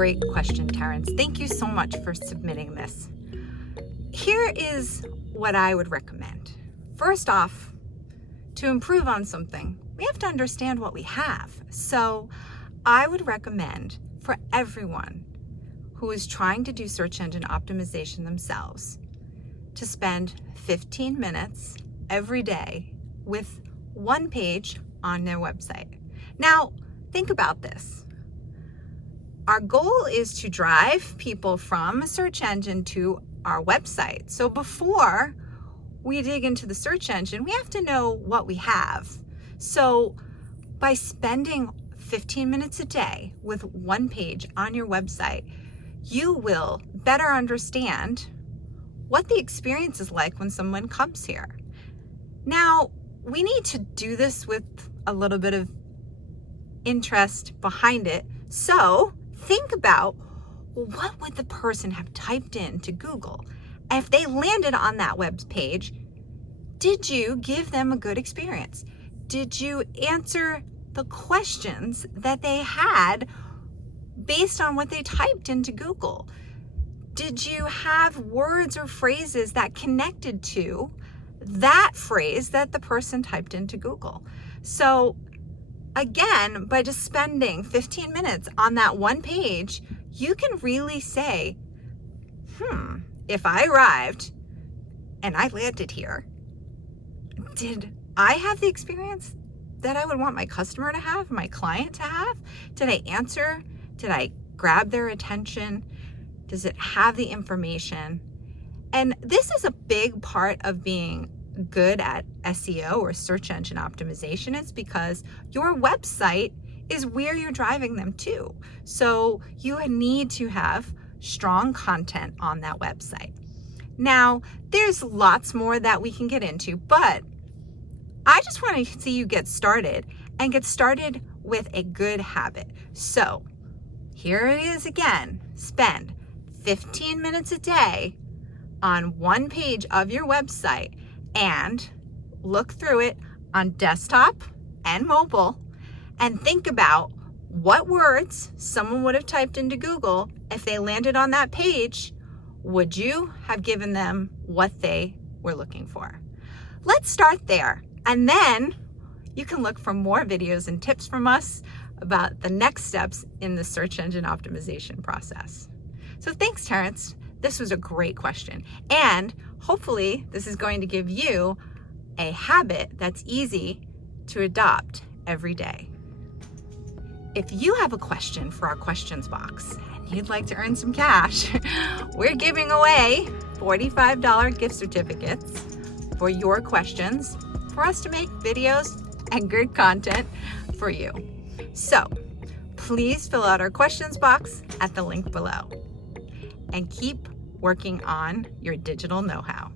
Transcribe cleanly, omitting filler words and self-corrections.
great question, Terrence. Thank you so much for submitting this. Here is what I would recommend. First off, to improve on something, we have to understand what we have. So I would recommend for everyone who is trying to do search engine optimization themselves to spend 15 minutes every day with one page on their website. Now, think about this. Our goal is to drive people from a search engine to our website. So before we dig into the search engine, we have to know what we have. So by spending 15 minutes a day with one page on your website, you will better understand what the experience is like when someone comes here. Now, we need to do this with a little bit of interest behind it. So think about, what would the person have typed into Google? If they landed on that web page, did you give them a good experience? Did you answer the questions that they had based on what they typed into Google? Did you have words or phrases that connected to that phrase that the person typed into Google? So again, by just spending 15 minutes on that one page, you can really say, if I arrived and I landed here, did I have the experience that I would want my customer to have, my client to have? Did I answer? Did I grab their attention? Does it have the information? And this is a big part of being good at SEO or search engine optimization. It's because your website is where you're driving them to. So you need to have strong content on that website. Now, there's lots more that we can get into, but I just want to see you get started and get started with a good habit. So here it is again. Spend 15 minutes a day on one page of your website and look through it on desktop and mobile and think about what words someone would have typed into Google. If they landed on that page, would you have given them what they were looking for? Let's start there. And then you can look for more videos and tips from us about the next steps in the search engine optimization process. So thanks, Terrence. This was a great question. And hopefully this is going to give you a habit that's easy to adopt every day. If you have a question for our questions box and you'd like to earn some cash, we're giving away $45 gift certificates for your questions for us to make videos and good content for you. So please fill out our questions box at the link below and keep working on your digital know-how.